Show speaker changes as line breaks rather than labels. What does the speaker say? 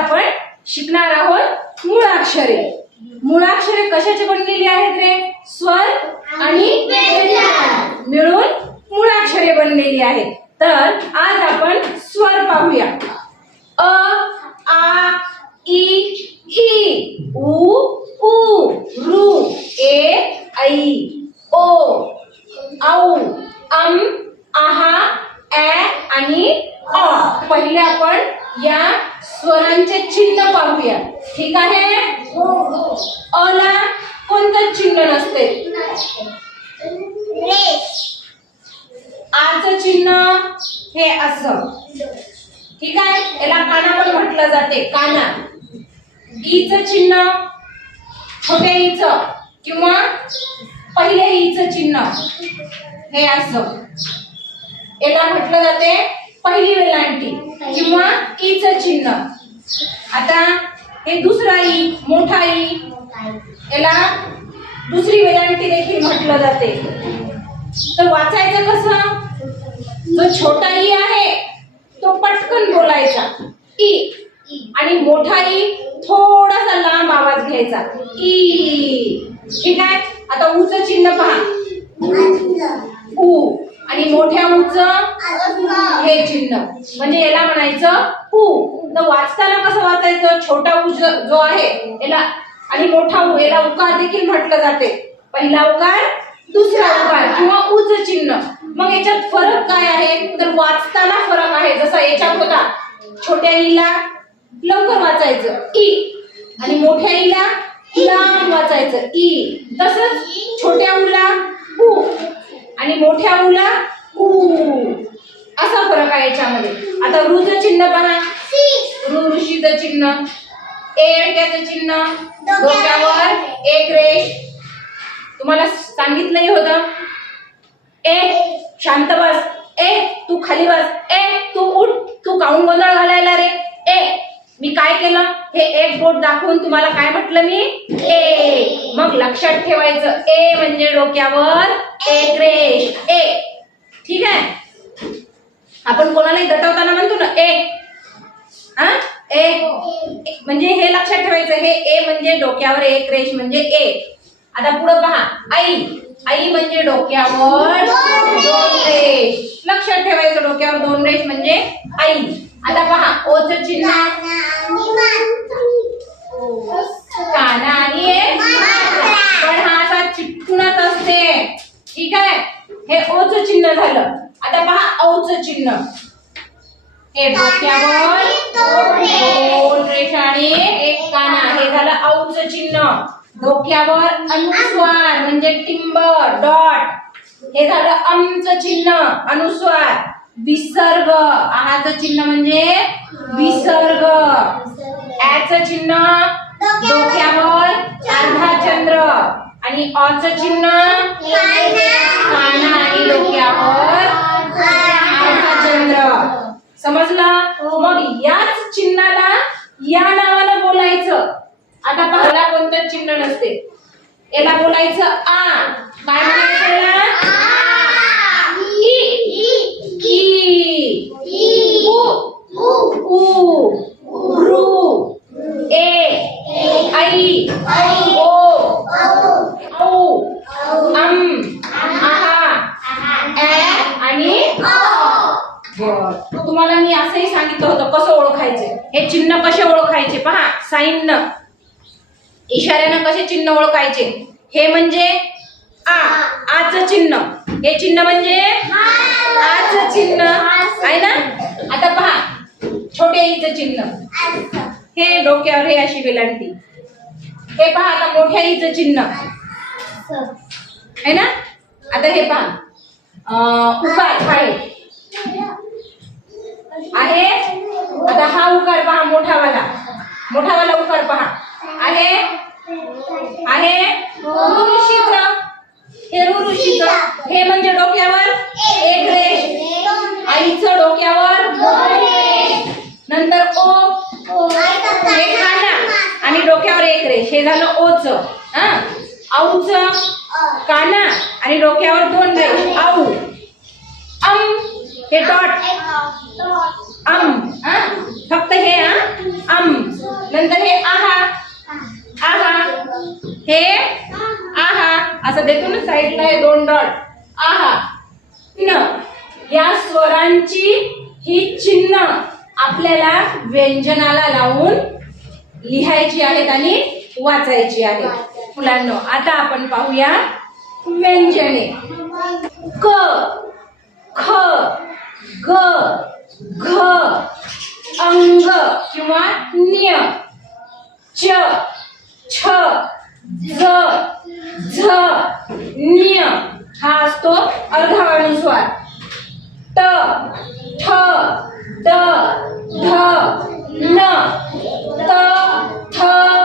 आपण शिकणार आहोत मुळाक्षरे मुळाक्षरे कशाची बनलेली आहेत रे? स्वर आणि मिळून मुळाक्षरे बनलेली आहेत. तर आज आपण स्वर पाहूया. अ आ इ ई उ उ रू ए ऐ ओ औ अम आहा ऍ आणि अ पहिले आपण या स्वरांचे चिन्ह पाहूया. ठीक आहे? अ ला कोणतं चिन्ह नसते? आचं चिन्ह हे असं. ठीक आहे? याला काना पण म्हटलं जाते. काना. ईचं चिन्ह छोट्या ईच किंवा पहिल्या ईचं चिन्ह हे असं. याला म्हटलं जाते पहिली वेलांटी किंवा ईचं चिन्ह. आता हे दुसरा ई मोठा ई याला दुसरी वेलांटी देखील म्हटलं जाते. तर वाचायचं कसं? जो छोटा ई आहे तो पटकन बोलायचा. ई. आणि मोठा ई थोडासा लांब आवाज घ्यायचा. ई. ठीक आहे? आता उच चिन्ह पहा. उ आणि मोठ्या उच हे चिन्ह. म्हणजे याला म्हणायचं हू तर वाचताना कसं वाचायचं? छोटा उ जो आहे याला आणि मोठा उ याला उकार देखील म्हटलं जाते. पहिला उकार दुसरा उकार किंवा उच चिन्ह. मग याच्यात फरक काय आहे? तर वाचताना फरक आहे. जसा याच्यात होता छोट्या ईला लवकर वाचायचं ई. आणि मोठ्या ईला लांब वाचायचं ई. तसंच छोट्या उला उ आणि मोठ्या उला उ असा फरक आहे याच्यामध्ये. आता रुचं चिन्ह पहा ऋषीचं चिन्ह. ए अडक्याचं चिन्ह. डोक्यावर. एक रेष तुम्हाला सांगितलंही होतं. ए शांत बस. ए तू खाली बस. ए तू उठ. तू काऊन गोंधळ घालायला रे? ए मी काय केलं? हे एक बोट दाखवून तुम्हाला काय म्हटलं मी? ए. मग लक्षात ठेवायचं. ए म्हणजे डोक्यावर एक रेश ए. ठीक आहे? आपण कोणालाही दटवताना म्हणतो ना ए. हा? ए. म्हणजे हे लक्षात ठेवायचं. हे ए म्हणजे डोक्यावर एक रेश म्हणजे ए. आता पुढं पहा. आई. आई म्हणजे डोक्यावर दोन रेश लक्षात ठेवायचं डोक्यावर दोन रेश म्हणजे आई. आता पहा ओच चिन्ह. काना आणि पण हा असा चिटकूनच असते. ठीक आहे? हे ओच चिन्ह झालं. आता पहा औच चिन्ह. हे डोक्यावर दोन रेषा आणि एक काना हे झालं औच चिन्ह. डोक्यावर अनुस्वार म्हणजे टिंब डॉट. हे झालं अमचं चिन्ह अनुस्वार. विसर्ग. आहाचं चिन्ह म्हणजे विसर्ग. ॲच चिन्ह डोक्यावर अर्धा चंद्र. आणि अचं चिन्ह काना आणि डोक्यावर अर्धा चंद्र. समजलं? मग याच चिन्हाला या नावाला बोलायचं. आता पाहाला कोणतं चिन्ह नसते. याला बोलायचं आ काय म्हणायचं याला ई उ उ रू ए ऐ ओ औ अम आहा ऍ आणि बर तुम्हाला मी असंही सांगितलं होतं कसं ओळखायचे? हे चिन्ह कसे ओळखायचे? पहा साईन. इशाऱ्यानं कसे चिन्ह ओळखायचे? हे म्हणजे आ आचं चिन्ह. हे चिन्ह म्हणजे आचं चिन्ह. आहे ना? आता पहा छोटे ईचं चिन्ह. हे डोक्यावर हे अशी वेलांटी. हे पहा आता मोठ्या ईचं चिन्ह. आहे ना? आता हे पहा. अं, उकार आहे आहे? आता हा उकार पहा मोठावाला मोठावाला उकार पहा. आहे? आहे? ऋषीच हे ऋषीच हे म्हणजे डोक्यावर? एक रेष. आईचं डोक्यावर? नंतर ओ. हे काना आणि डोक्यावर एक रेष. हे झालं ओच. हा? औच. काना आणि डोक्यावर दोन रेष. आऊ हे डॉट. अम फक्त हे हा अम. नंतर हे आहा. आहा. हे आहा. असं देतो ना साईडला हे दोन डॉट. आहा. न या स्वरांची ही चिन्ह आपल्याला व्यंजनाला लावून लिहायची आहेत आणि वाचायची आहेत. मुलांना आता आपण पाहूया व्यंजने. क ख. ग घ अंग किंवा न्य. च छ झ झ न्य. हा असतो अर्धानुस्वार ट ठ ड ध न त थ